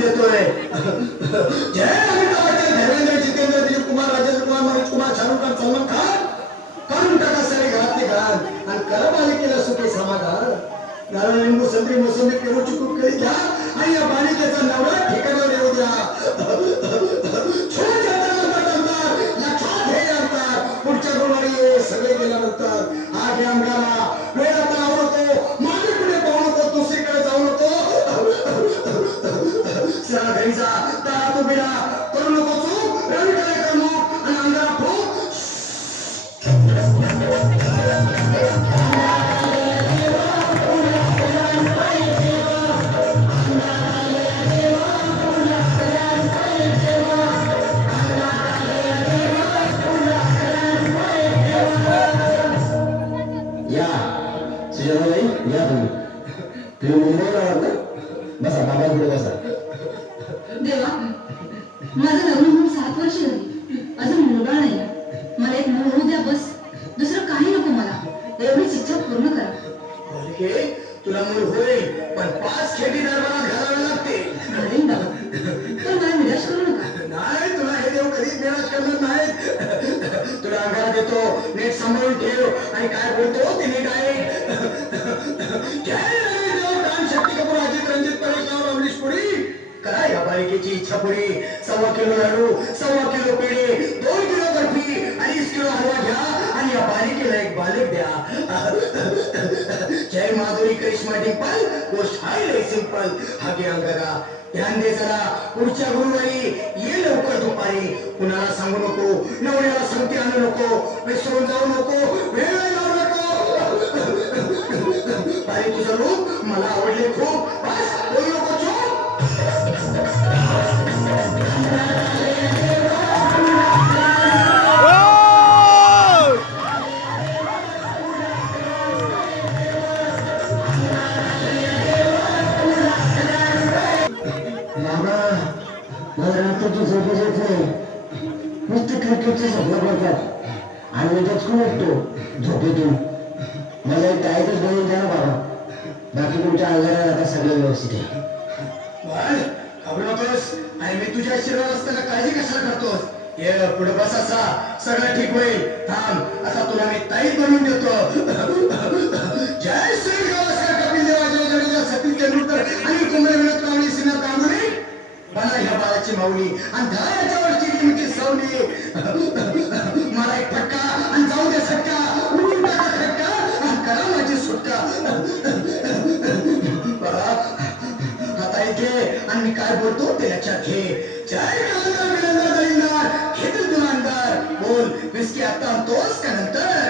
देतोय. जय अमिताभ बच्चन, धर्मेंद्र, जितेंद्र, दिलीप कुमार, राजेंद्र कुमार, मनोज कुमार, शाहरुख खान, सलमान खान करून टाका सगळे घरातले घरात आणि करा मालिकेला सुखे समाधान. नारळ, लिंबू, संत्री, मोसंबी, पेरू, चिकू, केळी घ्या आणि या बालिकेचा नवरा ठिकाणावर येऊ द्या. छोट्या अंतर लक्षात घे अंतर. पुढच्या गुरुवारी सगळे गेल्यानंतर आगे अंगाला वेळ आता आवडतो. मागे पुढे पाहू नको, दुसरीकडे जाऊ नको. सरळ घरी जा. त्या तू बिना करू नको चूक. रविकडे करू आणि अंगाला फूक. या तुम्ही मुंबईला आहात ना? बसा, बाबा पुढे बसा. देवा, माझं लग्न होऊन 7 वर्ष झाली, अजून मुलगा नाही. मला एक मूल होऊ द्या बस, दुसरं काही नको मला. एवढीच इच्छा पूर्ण करा. तुला मूल होईल, पण 5 खेटी दरबारात घालावे लागते. घालीन बाबा, पण मला निराश करू नका. नाही, तुला हे देव कधीच निराश करणार नाहीत. तुला अंगारा देतो, नीट सांभाळून ठेव आणि काय बोलतो ते नीट आहे. जय देव, कान शक्ती कपूर, अजित, रणजित, परेश राव, अमरीश पुरी करा या बालिकेची इच्छा पुरी. 1.25 किलो लाडू, 1.25 किलो पेढे, 2 किलो बर्फी, 2.5 किलो हलवा घ्या आणि या बालिकेला एक बालक द्या. जय माधुरी, करिश्मा, डिंपल, गोष्ट हाय सिंपल. हागे अंगारा ध्यान दे जरा. पुढच्या गुरुवारी ये लवकर दुपारी. कुणाला सांगू नको, नवऱ्याला सांगते आणू नको, विसरून जाऊ नको, वेळ लावू नको. अरे तुझं रूप मला आवडले खूप. बस बोलू नको चूप. आणि उद्याच कोण उठतो झोपेतून. मला एक टायटच बनवून द्या ना बाबा. बाकी तुमच्या अंगाला आता सगळं व्यवस्थित आहे. घाबरू नकोस. आणि मी तुझ्या शरीरात असताना काळजी कशाला करतोस? ये पुढे बस. असा सगळं ठीक होईल. थांब, आता तुला मी ताईत बनवून देतो. जय श्री गावस्कर, कपिल देव, अजय जडेजा, सतीश तेंडुलकर आणि कुंभे विनोद कांबळे, सिन्हा तांबुळे बना ह्या बाळाची माऊली आणि धरा याच्यावरची निमकी सवली. मला एक फटका आणि जाऊ दे सटका. उडून टाका खटका आणि करा माझी सुटका. आता इथे आणि मी काय बोलतो ते लक्षात घे. जय कांदा, विनंदा, दलिंदार, घेतील तुला अंधार. बोल, विस्की आता आणतोस का नंतर?